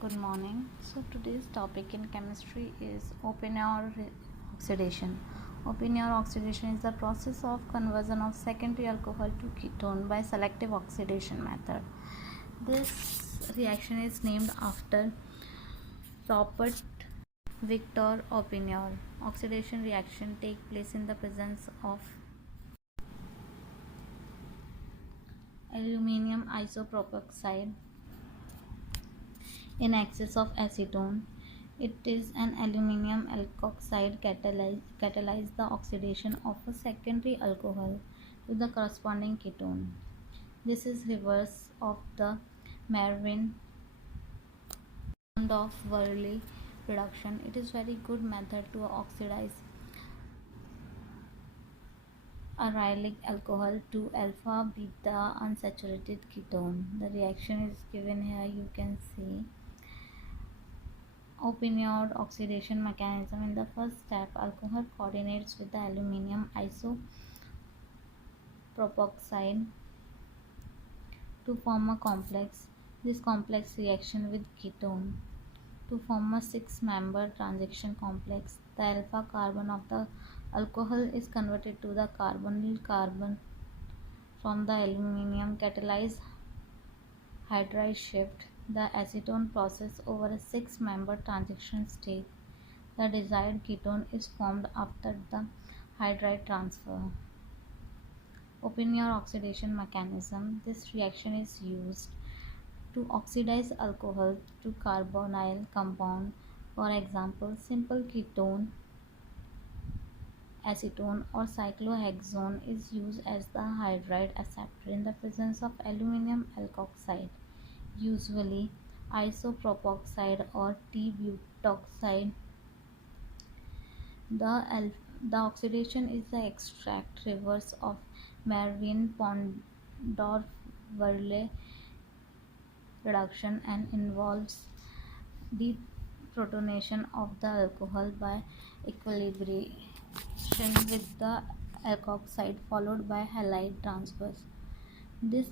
Good morning. So today's topic in chemistry is open-air oxidation. Open-air oxidation is the process of conversion of secondary alcohol to ketone by selective oxidation method. This reaction is named after Robert Victor Oppenheimer. Oxidation reaction take place in the presence of aluminium isopropoxide in excess of acetone. It is an aluminium alkoxide catalyze the oxidation of a secondary alcohol to the corresponding ketone. This is reverse of the Marvin-Mondorf-Verley reduction. It is very good method to oxidize arylic alcohol to alpha beta unsaturated ketone. The reaction is given here. You can see Oppenheimer oxidation mechanism. In the first step, alcohol coordinates with the aluminium isopropoxide to form a complex. This complex reaction with ketone to form a six-member transition complex. The alpha carbon of the alcohol is converted to the carbonyl carbon from the aluminium catalyzed hydride shift the acetone process over a six-member transition state. The desired ketone is formed after the hydride transfer. Oppenheimer oxidation mechanism. This reaction is used to oxidize alcohol to carbonyl compound. For example, simple ketone acetone or cyclohexone is used as the hydride acceptor in the presence of aluminium alkoxide, usually isopropoxide or T-butoxide. The oxidation is the exact reverse of Marvin-Mondorf-Verley reduction and involves deprotonation of the alcohol by equilibration with the alkoxide followed by halide transfers. This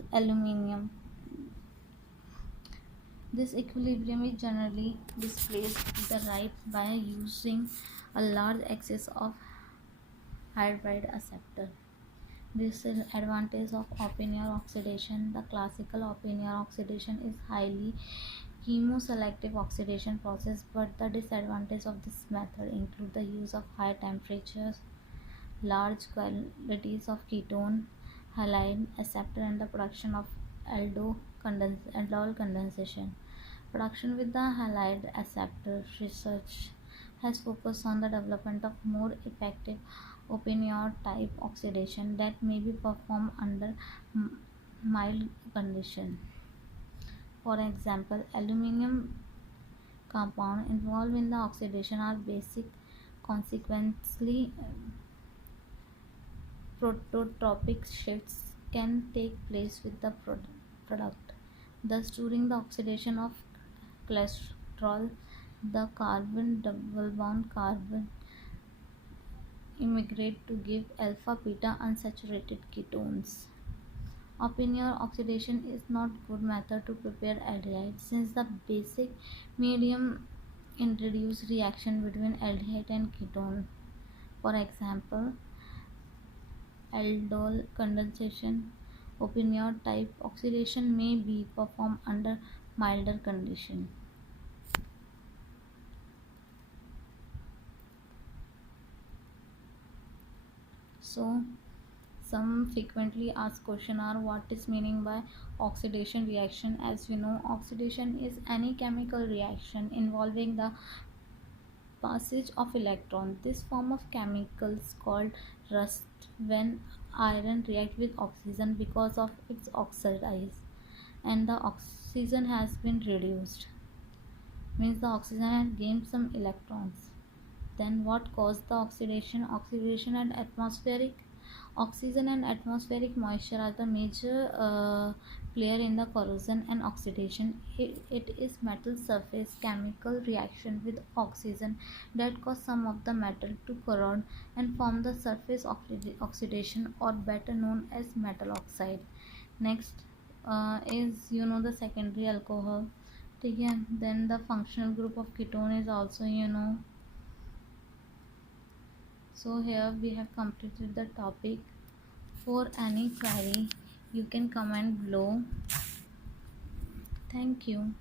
equilibrium is generally displayed to the right by using a large excess of hydride acceptor. This is advantage of Oppenheimer oxidation. The classical Oppenheimer oxidation is highly chemoselective oxidation process, but the disadvantage of this method include the use of high temperatures, large quantities of ketone, halide acceptor, and the production of aldol condensation. Production with the halide acceptor research has focused on the development of more effective Oppenheimer type oxidation that may be performed under mild conditions. For example, aluminium compounds involved in the oxidation are basic. Consequently, prototropic shifts can take place with the product. Thus, during the oxidation of cholesterol, the carbon double bond carbon immigrate to give alpha beta unsaturated ketones. Oppenheimer oxidation is not good method to prepare aldehyde since the basic medium introduce reaction between aldehyde and ketone. For example, aldol condensation. Oppenheimer type oxidation may be performed under milder condition. So, some frequently asked question are what is meaning by oxidation reaction. As we know, oxidation is any chemical reaction involving the passage of electron. This form of chemicals called rust when iron react with oxygen because of its oxidize and the oxygen has been reduced, means the oxygen has gained some electrons. Then what caused the oxidation? Oxygen and atmospheric moisture are the major player in the corrosion and oxidation. It is metal surface chemical reaction with oxygen that cause some of the metal to corrode and form the surface oxidation, or better known as metal oxide. Next is the secondary alcohol. ठीक है. Then the functional group of ketone is also So here we have completed the topic. For any query you can comment below. Thank you.